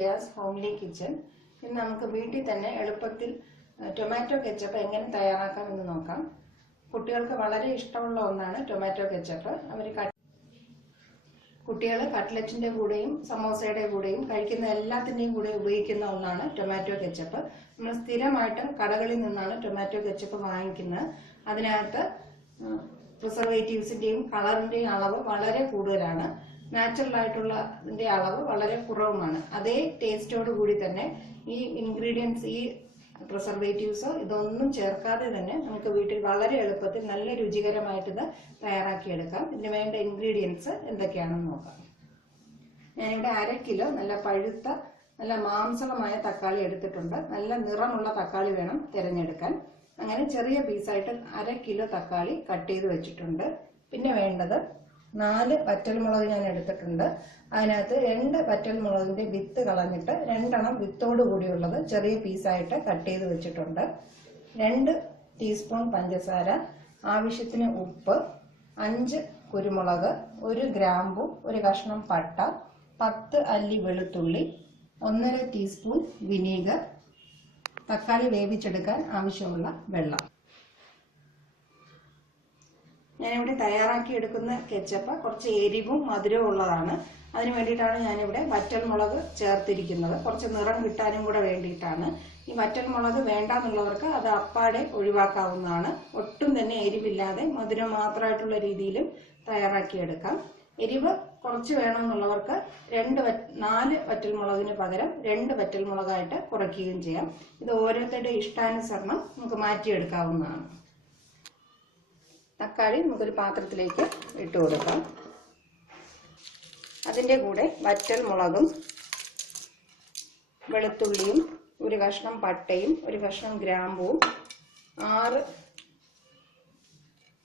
Gas homely kitchen. ഇന്ന് നമുക്ക് വീട്ടിൽ തന്നെ എളുപ്പത്തിൽ ടൊമാറ്റോ കെച്ചപ്പ് എങ്ങനെ തയ്യാറാക്കാമെന്ന് നോക്കാം. കുട്ടികൾക്ക് വളരെ ഇഷ്ടമുള്ള ഒന്നാണ് ടൊമാറ്റോ കെച്ചപ്പ്. കുട്ടികൾ കട്ട്ലറ്റിന്റെ കൂടെയും സമോസയുടെ കൂടെയും കഴിക്കുന്ന എല്ലാത്തിൻ്റെയും കൂടെ ഉപയോഗിക്കുന്ന ഒന്നാണ് ടൊമാറ്റോ കെച്ചപ്പ്. നമ്മൾ സ്ഥിരമായിട്ട് കടകളിൽ നിന്നാണ് ടൊമാറ്റോ കെച്ചപ്പ് വാങ്ങിക്കുന്നത്. അതിനകത്ത് പ്രിസർവേറ്റീവ്സിന്റെയും കളറിന്റെയും അളവ് വളരെ കൂടുതലാണ്. നാച്ചുറൽ ആയിട്ടുള്ള ഇതിന്റെ അളവ് വളരെ കുറവുമാണ്. അതേ ടേസ്റ്റോട് കൂടി തന്നെ ഈ ഇൻഗ്രീഡിയൻസ്, ഈ പ്രിസർവേറ്റീവ്സോ ഇതൊന്നും ചേർക്കാതെ തന്നെ നമുക്ക് വീട്ടിൽ വളരെ എളുപ്പത്തിൽ നല്ല രുചികരമായിട്ട് ഇത് തയ്യാറാക്കിയെടുക്കാം. ഇതിന് വേണ്ട ഇൻഗ്രീഡിയൻസ് എന്തൊക്കെയാണെന്ന് നോക്കാം. ഞാനിവിടെ 1/2 കിലോ നല്ല പഴുത്ത നല്ല മാംസളമായ തക്കാളി എടുത്തിട്ടുണ്ട്. നല്ല നിറമുള്ള തക്കാളി വേണം തിരഞ്ഞെടുക്കാൻ. അങ്ങനെ ചെറിയ പീസായിട്ട് 1/2 കിലോ തക്കാളി കട്ട് ചെയ്ത് വെച്ചിട്ടുണ്ട്. പിന്നെ വേണ്ടത് 4 വറ്റൽമുളക് ഞാൻ എടുത്തിട്ടുണ്ട്. അതിനകത്ത് 2 വറ്റൽമുളകിന്റെ വിത്ത് കളഞ്ഞിട്ട് 2 വിത്തോട് കൂടിയുള്ളത് ചെറിയ പീസായിട്ട് കട്ട് ചെയ്ത് വെച്ചിട്ടുണ്ട്. 2 ടീസ്പൂൺ പഞ്ചസാര, ആവശ്യത്തിന് ഉപ്പ്, 5 കുരുമുളക്, 1 ഗ്രാമ്പു, 1 കഷ്ണം പട്ട, 10 അല്ലി വെളുത്തുള്ളി, 1/2 ടീസ്പൂൺ വിനീഗർ, തക്കാളി വേവിച്ചെടുക്കാൻ ആവശ്യമുള്ള വെള്ളം. ഞാനിവിടെ തയ്യാറാക്കിയെടുക്കുന്ന കെച്ചപ്പ് കുറച്ച് എരിവും മധുരവും ഉള്ളതാണ്. അതിന് വേണ്ടിയിട്ടാണ് ഞാനിവിടെ വറ്റൽമുളക് ചേർത്തിരിക്കുന്നത്. കുറച്ച് നിറം കിട്ടാനും കൂടെ വേണ്ടിയിട്ടാണ്. ഈ വറ്റൽമുളക് വേണ്ടാന്നുള്ളവർക്ക് അത് അപ്പാടെ ഒഴിവാക്കാവുന്നതാണ്. ഒട്ടും തന്നെ എരിവില്ലാതെ മധുരം മാത്രമായിട്ടുള്ള രീതിയിലും തയ്യാറാക്കിയെടുക്കാം. എരിവ് കുറച്ച് വേണമെന്നുള്ളവർക്ക് 4 വറ്റൽമുളകിന് പകരം 2 വറ്റൽമുളകായിട്ട് കുറയ്ക്കുകയും ചെയ്യാം. ഇത് ഓരോരുത്തരുടെ ഇഷ്ടാനുസരണം നമുക്ക് മാറ്റിയെടുക്കാവുന്നതാണ്. തക്കാളി നമുക്കൊരു പാത്രത്തിലേക്ക് ഇട്ട് കൊടുക്കാം. അതിൻ്റെ കൂടെ വറ്റൽമുളകും വെളുത്തുള്ളിയും 1 കഷ്ണം പട്ടയും 1 കഷ്ണം ഗ്രാമ്പുവും 6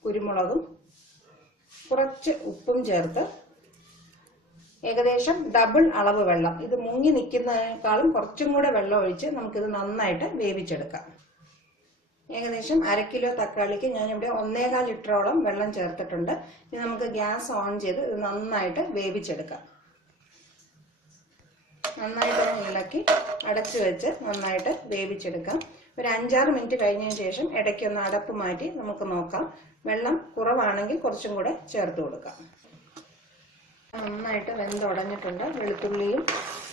കുരുമുളകും കുറച്ച് ഉപ്പും ചേർത്ത് ഏകദേശം ഡബിൾ അളവ് വെള്ളം, ഇത് മുങ്ങി നിൽക്കുന്നതിനേക്കാളും കുറച്ചും കൂടെ വെള്ളം ഒഴിച്ച് നമുക്കിത് നന്നായിട്ട് വേവിച്ചെടുക്കാം. ഏകദേശം 1/2 കിലോ തക്കാളിക്ക് ഞാനിവിടെ 1.25 ലിറ്ററോളം വെള്ളം ചേർത്തിട്ടുണ്ട്. ഇനി നമുക്ക് ഗ്യാസ് ഓൺ ചെയ്ത് ഇത് നന്നായിട്ട് വേവിച്ചെടുക്കാം. നന്നായിട്ട് ഇളക്കി അടച്ചു വെച്ച് നന്നായിട്ട് വേവിച്ചെടുക്കാം. ഒരു 5-6 മിനിറ്റ് കഴിഞ്ഞതിന് ശേഷം ഇടയ്ക്കൊന്ന് അടപ്പ് മാറ്റി നമുക്ക് നോക്കാം. വെള്ളം കുറവാണെങ്കിൽ കുറച്ചും കൂടെ ചേർത്ത് കൊടുക്കാം. നന്നായിട്ട് വെന്തുടഞ്ഞിട്ടുണ്ട്. വെളുത്തുള്ളിയും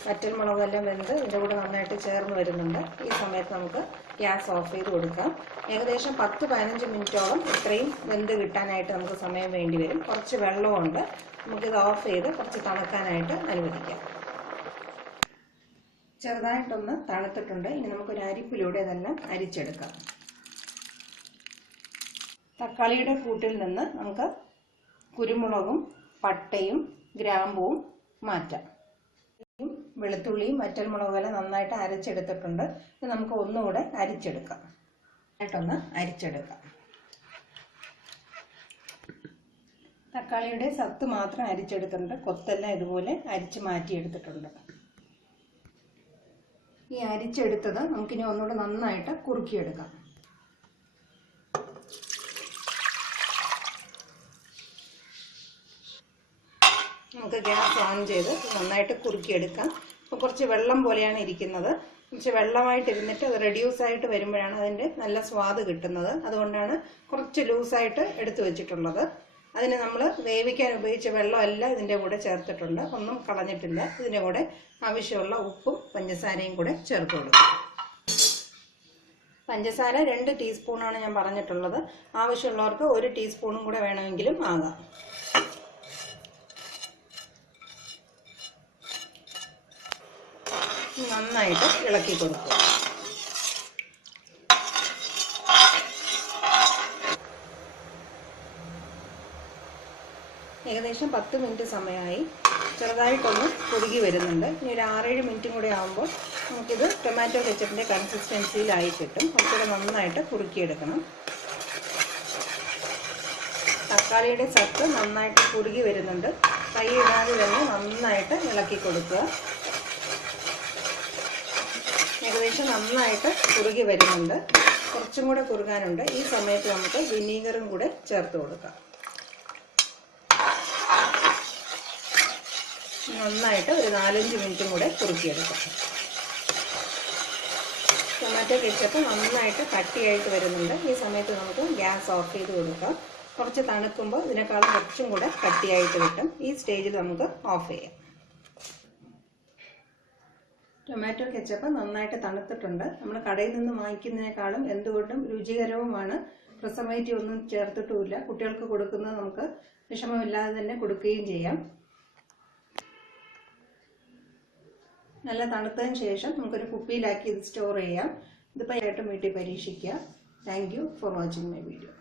വറ്റൽമുളകും എല്ലാം വെന്ത് ഇതിൻ്റെ കൂടെ നന്നായിട്ട് ചേർന്ന് വരുന്നുണ്ട്. ഈ സമയത്ത് നമുക്ക് ഗ്യാസ് ഓഫ് ചെയ്ത് കൊടുക്കാം. ഏകദേശം 10-15 മിനിറ്റോളം ഇത്രയും വെന്ത് കിട്ടാനായിട്ട് നമുക്ക് സമയം വേണ്ടി വരും. കുറച്ച് വെള്ളമുണ്ട്. നമുക്കിത് ഓഫ് ചെയ്ത് കുറച്ച് തണുക്കാനായിട്ട് അനുവദിക്കാം. ചെറുതായിട്ടൊന്ന് തണുത്തിട്ടുണ്ട്. ഇനി നമുക്കൊരു അരിപ്പിലൂടെ ഇതെല്ലാം അരിച്ചെടുക്കാം. തക്കാളിയുടെ കൂട്ടിൽ നിന്ന് നമുക്ക് കുരുമുളകും പട്ടയും ഗ്രാമ്പുവും മാറ്റാം. വെളുത്തുള്ളിയും വറ്റൽമുളകും എല്ലാം നന്നായിട്ട് അരച്ചെടുത്തിട്ടുണ്ട്. ഇത് നമുക്ക് ഒന്നുകൂടെ അരിച്ചെടുക്കാം. തക്കാളിയുടെ സത്ത് മാത്രം അരിച്ചെടുത്തിട്ടുണ്ട്. കൊത്തെല്ലാം ഇതുപോലെ അരിച്ച് മാറ്റിയെടുത്തിട്ടുണ്ട്. ഈ അരിച്ചെടുത്തത് നമുക്കിനി ഒന്നുകൂടെ നന്നായിട്ട് കുറുക്കിയെടുക്കാം. നമുക്ക് ഗ്യാസ് ഓൺ ചെയ്ത് നന്നായിട്ട് കുറുക്കിയെടുക്കാം. അപ്പോൾ കുറച്ച് വെള്ളം പോലെയാണ് ഇരിക്കുന്നത്. കുറച്ച് വെള്ളമായിട്ടിരുന്നിട്ട് അത് റെഡ്യൂസ് ആയിട്ട് വരുമ്പോഴാണ് അതിൻ്റെ നല്ല സ്വാദ് കിട്ടുന്നത്. അതുകൊണ്ടാണ് കുറച്ച് ലൂസായിട്ട് എടുത്തു വെച്ചിട്ടുള്ളത്. അതിന് നമ്മൾ വേവിക്കാൻ ഉപയോഗിച്ച വെള്ളമെല്ലാം ഇതിൻ്റെ കൂടെ ചേർത്തിട്ടുണ്ട്. ഒന്നും കളഞ്ഞിട്ടില്ല. ഇതിൻ്റെ കൂടെ ആവശ്യമുള്ള ഉപ്പും പഞ്ചസാരയും കൂടെ ചേർത്ത് കൊടുക്കും. പഞ്ചസാര 2 ടീസ്പൂണാണ് ഞാൻ പറഞ്ഞിട്ടുള്ളത്. ആവശ്യമുള്ളവർക്ക് 1 ടീസ്പൂണും കൂടെ വേണമെങ്കിലും ആകാം. നന്നായിട്ട് ഇളക്കി കൊടുക്കുക. ഏകദേശം 10 മിനിറ്റ് സമയമായി. ചെറുതായിട്ടൊന്ന് കുറുകി വരുന്നുണ്ട്. ഇനി ഒരു 6-7 മിനിറ്റും കൂടെ ആകുമ്പോൾ നമുക്കിത് ടൊമാറ്റോ കെച്ചപ്പിൻ്റെ കൺസിസ്റ്റൻസിയിലായി കിട്ടും. കുറച്ചുകൂടെ നന്നായിട്ട് കുറുക്കിയെടുക്കണം. തക്കാളിയുടെ സത്ത് നന്നായിട്ട് കുറുകി വരുന്നുണ്ട്. കൈ ഇടാതെ തന്നെ നന്നായിട്ട് ഇളക്കി കൊടുക്കുക. ഏകദേശം നന്നായിട്ട് കുറുകി വരുന്നുണ്ട്. കുറച്ചും കൂടെ കുറുകാനുണ്ട്. ഈ സമയത്ത് നമുക്ക് വിനീഗറും കൂടെ ചേർത്ത് കൊടുക്കാം. നന്നായിട്ട് ഒരു 4-5 മിനിറ്റും കൂടെ കുറുക്കിയെടുക്കാം. ടൊമാറ്റോ കെച്ചപ്പ് നന്നായിട്ട് കട്ടിയായിട്ട് വരുന്നുണ്ട്. ഈ സമയത്ത് നമുക്ക് ഗ്യാസ് ഓഫ് ചെയ്ത് കൊടുക്കാം. കുറച്ച് തണുക്കുമ്പോൾ ഇതിനേക്കാളും കുറച്ചും കൂടെ കട്ടിയായിട്ട് കിട്ടും. ഈ സ്റ്റേജിൽ നമുക്ക് ഓഫ് ചെയ്യാം. ടൊമാറ്റോ കെച്ചപ്പ് നന്നായിട്ട് തണുത്തിട്ടുണ്ട്. നമ്മൾ കടയിൽ നിന്ന് വാങ്ങിക്കുന്നതിനേക്കാളും എന്തുകൊണ്ടും രുചികരവുമാണ്. പ്രിസർവേറ്റീവ് ഒന്നും ചേർത്തിട്ടുമില്ല. കുട്ടികൾക്ക് കൊടുക്കുന്നത് നമുക്ക് വിഷമമില്ലാതെ തന്നെ കൊടുക്കുകയും ചെയ്യാം. നല്ല തണുത്തതിന് ശേഷം നമുക്കൊരു കുപ്പിയിലാക്കി ഇത് സ്റ്റോർ ചെയ്യാം. ഇതിപ്പോൾ ആയിട്ടും വീട്ടിൽ പരീക്ഷിക്കുക. Thank you for watching my video.